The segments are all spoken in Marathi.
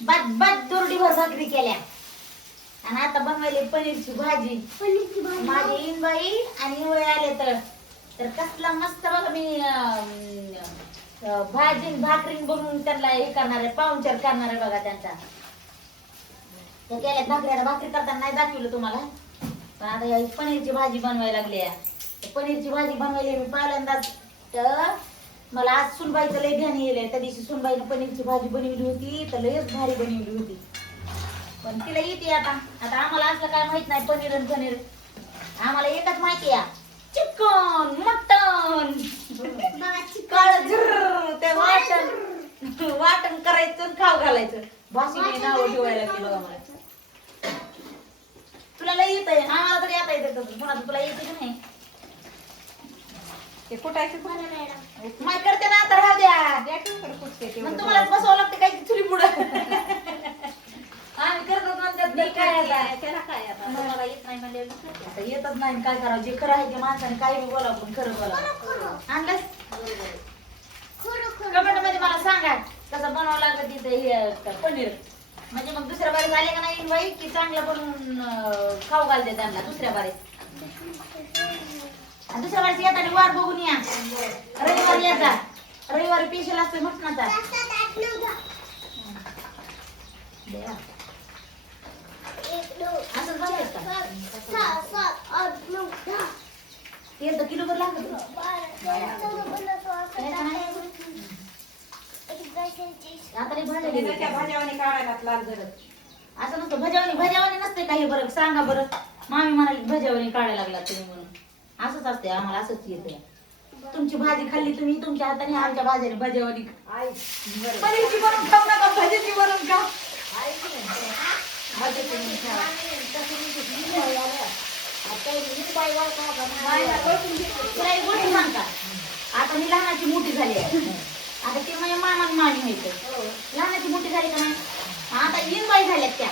बद बद दुरडीभर भाकरी केल्या आणि आता बनवायली पनीरची भाजी. माझी इनबाई आणि इवळे आले तर कसला मस्त बघा मी भाजी भाकरी बनवून त्यांना हे करणार आहे, पाहुणचार करणार आहे बघा त्यांचा. त्या केल्या भाकऱ्याला भाकरी करताना नाही दाखवलं तुम्हाला, पण आता या पनीरची भाजी बनवायला लागली आहे. पनीरची भाजी बनवायला मी पहिल्यांदाच तर मला आज सुनबाईचं लय ध्यान येईल. त्या दिवशी सुनबाईने पनीरची भाजी बनवली होती तर लयच भारी बनवली होती, पण तिला येते आता. आता आम्हाला असलं काय माहित नाही पनीर आणि पनीर, आम्हाला एकच माहिती आहे चिकन मटन. ते वाटण करायचं खाऊ घालायचं. भाषेने नाव ठेवायला लागली बघा मला. तुला लय येत आहे, आम्हाला तर येता येते. पुन्हा तुला येते की नाही ते कुठायचं माय करते ना आता राहू द्या. मग तुम्हालाच बसवावं लागते काय चुली पुढं. आम्ही करतो म्हणतात काय आता त्याला काय आता मला येत नाही म्हणजे आता येतच नाही काय करावं. जे खरं आहे ते माणसाने काही बी बोला पण खरं बोला. आणलंच कमेंट मध्ये मला सांगा कसं बनावं लागलं तिथे हे पनीर. म्हणजे मग दुसऱ्या बारीत आले का नाही बाई की चांगलं बनवून खाऊ घालते त्यांना दुसऱ्या बारीत. आणि दुसऱ्या बारीत येताना वार बघून या. रविवारी याचा रविवारी पेशल असतो मटणाचा. असंच बघायचं का किलो भर लागत. भाज्यावानी काढायला लाल गरज असं नसतं. भजावणी नसते काही. बरं सांगा बरं, मामी म्हणाली भजावणी काढायला लागला तुम्ही म्हणून. असंच असते आम्हाला, असंच येते. तुमची भाजी खाल्ली तुम्ही तुमच्या हाताने, आमच्या भाज्याने भजावणी पनीरची बनवून खाऊ नका, भाजीची बनवून खा. आता मी लहानाची मोठी झाली आहे. आता ते माझ्या मामा मामी व्हायचं. लहानाची मोठी झाली का नाही, आता इनबाई झाल्यात त्या.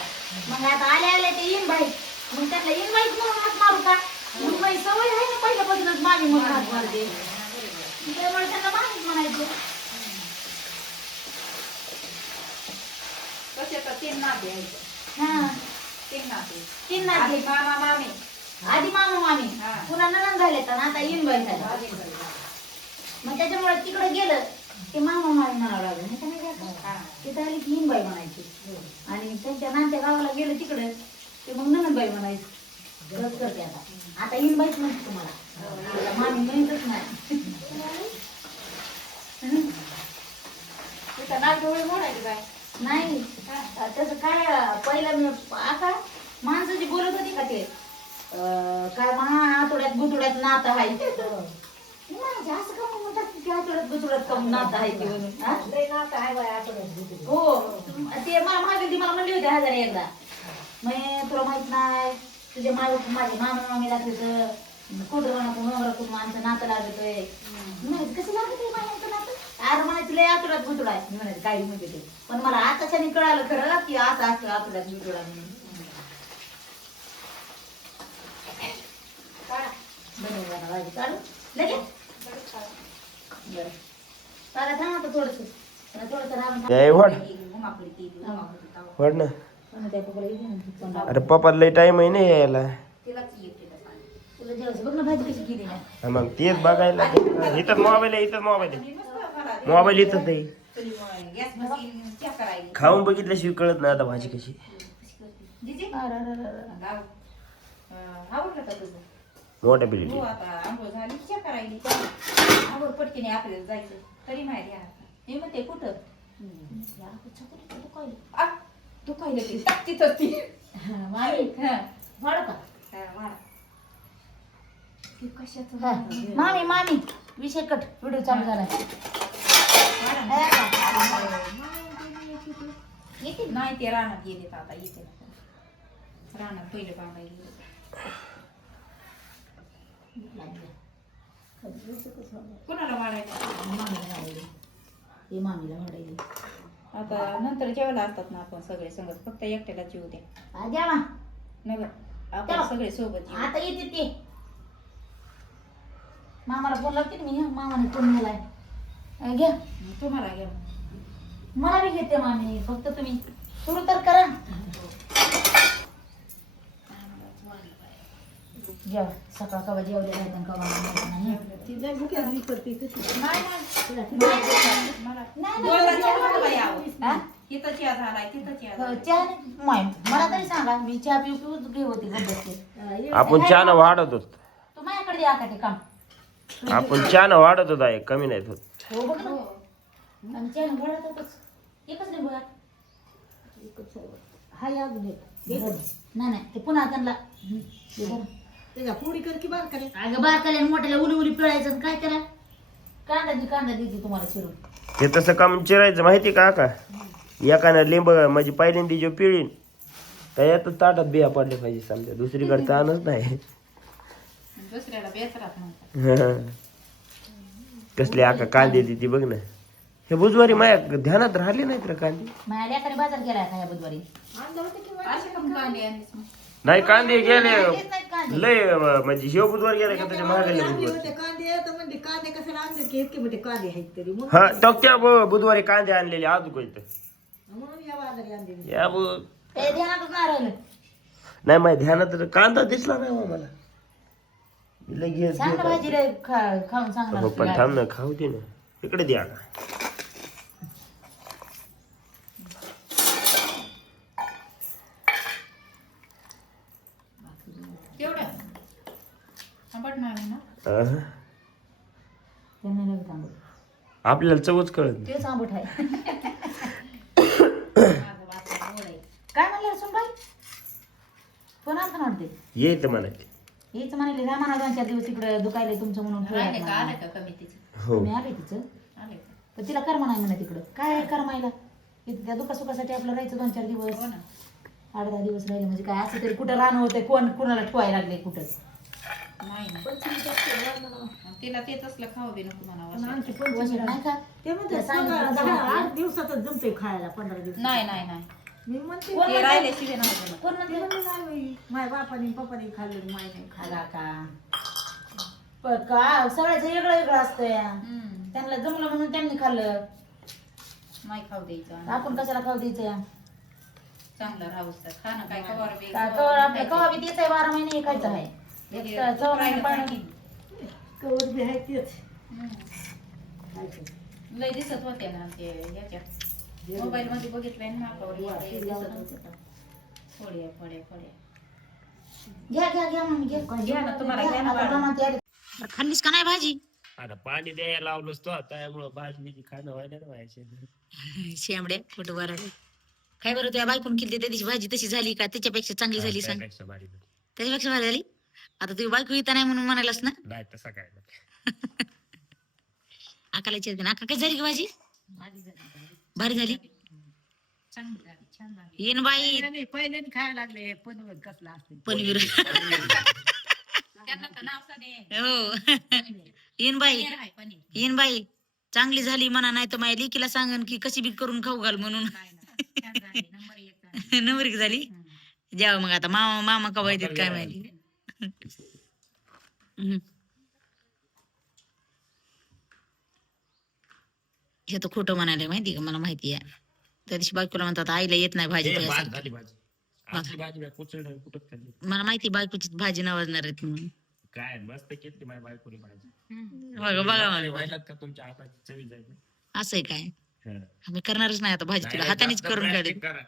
मग आता आल्या ते इनबाई, मग त्यांना इनबाईच म्हणून हात मारू का. मग माझी सवय आहे ना पहिल्यापासूनच मामी म्हणून हात मारते, त्यामुळे त्यांना मामीच म्हणायचं. तीन नाते हा तीन नाते मामा मामी आधी मामा मामी पुन्हा ननंद झाले तर आता इनबाई झाल्या. मग त्याच्यामुळे तिकडे गेलं ते मामा मामी म्हणावं लागलं तिथं आली की इनबाई म्हणायची. आणि त्यांच्या नांच्या गावाला गेलं तिकडे ते मग ननंदबाई म्हणायचं. गरज करते आता इनबाईच म्हणते तुम्हाला, मामी म्हणतच नाही. नाव डोळे मोडायचे काय नाही तसं काय. पहिलं मी आता माणसं जी बोलत होती का ते काय म्हणा आठवड्यात गुतुड्यात नातं आहे. असं का म्हणतात की आठवड्यात गुतुड्यात कम नातं आहे ते म्हणून. नातं आहे बाय आठवड्यात. हो ते महागली मला म्हणली होती हजार एकदा. मग तुला माहित नाही तुझे माझे मामा मामी लागले कुठं माणसं नातं लागतोय. कसं लागत माझ्याचं नातं. अरे म्हणायचं लय आठवड्यात गुतुडा आहे म्हणायचं काही म्हणते ते. पण मला आताच्याने कळालं खरं की असं असतं आठवड्यात गुतुडा म्हणून. बनवून भाजी काढू लगेच बरं. मला थांब आता थोडंसं अरे पप्पा लय टाइम आहे ना यायला. तुला जेवायचं बघ ना भाजी कशी केली ना. मग तेच बघायला इथं मोबाईल आहे. मोबाईल इथंच आहे. खाऊन बघितल्याशिवाय कळत नाही आता भाजी कशी. आवडलं का तुझं मोठ्या पिढी आता आंघोळ झाली चहा करायली आंघोळ पटकीने आपल्याला जायचं तरी माहिती आहे. हे म्हणते कुठं दुखायला ती टाकतीच ती वाढू का कशाचं मामी मामी विषय कट व्हिडिओ चालू झाला. येते नाही ते रानात गेले आता येते रानात पहिले बांधायला गेले. कोणाला वाढायला हे मामीला वाढायली. आता नंतर जेवायला असतात ना आपण सगळे संगत फक्त एकट्याला जेव द्या द्या ना नगर आपण सगळे सोबत जेवू. आता येते ते मामाला फोन लावते मी. मामाने फोन केलाय घ्या तुम्हाला घ्या मला बी घेते मामी फक्त तुम्ही सुरू तर करा. जेवा सकाळ कवा जेवले नाही पण कवा नाही. ती लय भूक लागली करते नाही हा? तिथं चहा झालाय तिथं चहा झालाय. चहा नाही. मला तरी सांगा मी चहा पिऊ पिऊ घेऊ होती गप्प. आपण चहानं वाढत होत. तू माझ्याकडे द्या का ते काम. आपण चहानं वाढत होत आहे, कमी नाही होत. हो बघ ना. आणि चहा भरत होतच. एकच नाही बघा. हा या नाही नाही ते पुन्हा त्यांना त्याच्या पोळी कर की बार करे. अगं बारकाल्या मोठ्याला उली उली पिळायचं आणि काय करा. कांदा देते तुम्हाला चिरून. ते तसं काम चिरायचं माहिती का का एकानं लिंब म्हणजे पहिल्यांदा जो पिळीन त्यात ताटात बिया पडले पाहिजे समजा दुसरीकडे ताणच नाही. दुसऱ्याला बेच राहत नव्हता. कसले आका कांदे देते बघ ना. हे बुधवारी माझ्या ध्यानात राहिले नाहीत रे कांदे. माझ्या लेकराने बाजार केलाय का या बुधवारी. असे पण कांदे आणलीस मग. नाही कांदे गेले घेत नाहीत कांदे. लय म्हणजे शिव बुधवार गेला का त्याच्या महागाला बुधवार. कांदे तर म्हणजे कांदे कशाला आणले की इतके मोठे कांदे आहेत तरी म्हणून हा त्या बुधवारी कांदे आणलेले आज कोणतं या बाजारी आणले. या ते ध्यानातच नाही राहिलं. नाही माझ्या ध्यानात कांदा दिसला नाही हो मला. मी लय घेत सांग ना भाजी रे खाऊन सांगणार. हो पण थांब ना खाऊ दे ना इकडे द्या ना. तेवढं आंबट नाही ना. अहं. त्यांना नाही सांगू. आपल्याला चवच कळत नाही. तेच आंबट आहे. माझं वासना गोड आहे. काय म्हणले सुनबाई पण आता वाटते येत मला ते. हेच म्हणाले जा म्हणा 2-4 दिवस तिकडे दुखायले तुमचं म्हणून आले का ठेवायला. आलं का कमी तिचे हो मी आले तिचं आले का. पण तिला कर्म नाही म्हणा तिकडं काय करमायला. त्या दुखासुखासाठी आपलं राहायचं 2-4 दिवस हो ना. 8-10 दिवस राहिले म्हणजे काय असं तरी कुठं राहणं होतंय कोण कुणाला ठेवायला लागले कुठं. नाही ना. तिला ते तसलं खाऊ बी नको म्हणावं. वजन नाही का ते म्हणते तिला सांगितलं सगळं तर 8 दिवसातच जमते खायला 15 दिवस. नाही नाही नाही मी म्हणते ते राहिल्याशिवाय नाही जमत. कोण म्हणते माझ्या बापाने पप्पाने खाल्लं माय नाही खाल्लं. खाला का पण का सगळ्याचं वेगळं वेगळं असतंय. हम्म. त्यांना जमलं म्हणून त्यांनी खाल्लं. नाही खाऊ द्यायचं. आपण कशाला खाऊ द्यायचं. चांगलं राहूस तर खाणं काय कवर बी कवर आपलं कवा बी तेच आहे 12 महिने हे खायचं आहे. एक तर चव नाही पाणी. कवर बी आहे तेच. लय दिसत होते ना ते ह्याच्यात मोबाईल मध्ये बघितलंय ना मापावर हे दिसत होते. फोड्या फोड्या फोड्या घ्या घ्या मम्मी घ्या. घ्या ना तुम्हाला घ्या ना आता बाळा. बनवते आली. खाल्लीस का नाही भाजी. आता पाणी द्यायला लावलंच तो आता त्यामुळं भाजी खाणं व्हायला नाही व्हायचे. शेंबड्या कुठं बरं काय बरं तुझ्या बायकून केली त्या दिवशी भाजी तशी झाली का त्याच्यापेक्षा चांगली झाली सांग. त्याच्यापेक्षा भारी झाली. आता तुझी बायको इथं नाही म्हणून म्हणायलास ना. नाही तसा काय नाही. आकाला विचारते ना आका कशी झाली का भाजी भारी झाली. येन बाई पहिल्यांदा खायला लागले पनीर कसला असते. पनीर हो येन बाई येन बाई चांगली झाली म्हणा नाही तर माझ्या लेकीला सांगन की कशी बी करून खाऊ घाल म्हणून. नंबर एक झाली. जेव्हा मग आता मामा मामा का देत काय माहिती. हे तर खोटं म्हणायला माहिती का मला माहिती आहे. त्या दिवशी बायकोला म्हणतात आईला येत नाही भाजी तुझ्यासारखी. मला माहिती बायकोची भाजी नावाजणार आहेत म्हणून. काय मस्त केली माझ्या बायकोनी भाजी. बघा बघा व्हायला का तुमच्या हाताची चवी जाईल. असं आहे काय आम्ही करणारच नाही आता भाजी तुला हातानेच करून खायला. करा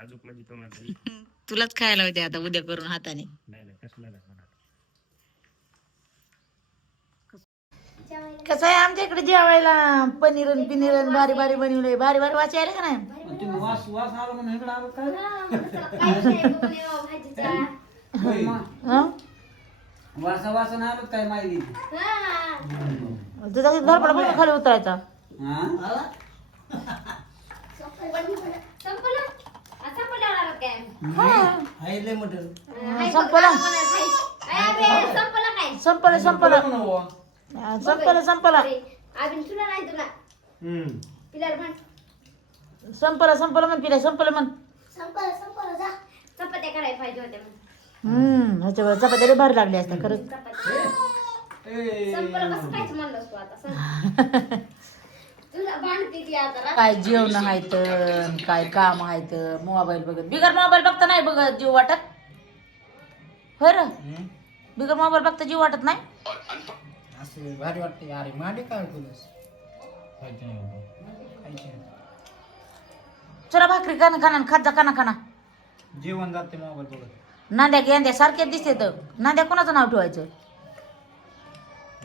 अजून म्हणजे तुम्हाला तुलाच खायला होते आता उद्या करून हाताने. नाही नाही कसलं नाही म्हणा. कसं आहे आमच्या इकडे जेवायला पनीर पिनीर भारी भारी बनवलंय. भारी भारी वाचायला का नाही. वासन आलो काय माहिती. तुझा धरपडा बघ खाली उतरायचा. संपलं संपलं संपलं संपलं संपलं संपलं म्हण पिल्या संपलं म्हण. चपात्या करायला पाहिजे होत्या. ह्याच्यावर चपात्या भारी लागली असत्या खरंच. संपलं कसं खायचं म्हणलंस तू आता सांग. काय जेवण आहेत काय काम आहेत मोबाईल बघत बिगर मोबाईल बघता नाही बघत जीव वाटत होय र बिगर मोबाईल बघता जीव वाटत नाही असं भारी वाटते अरे मांडे काय तुलास चला भाकरी काना खाना खात जा काना खाना जेवण जाते मोबाईल बघत नांद्या गेंद्या सारखे दिसते तर नांद्या कोणाचं नाव ठेवायचं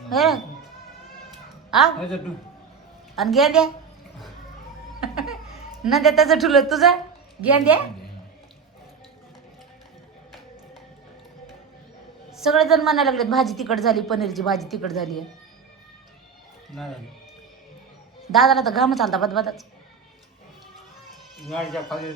हे आ तू आणि गेंद्या नांद्या त्याचं ठुलं तुझं गेंद्या सगळे जण म्हणायला लागलेत भाजी तिखट झाली पनीरची भाजी तिखट झाली नाही दादाला तर घाम चालता बदबदाच गाडीच्या खाली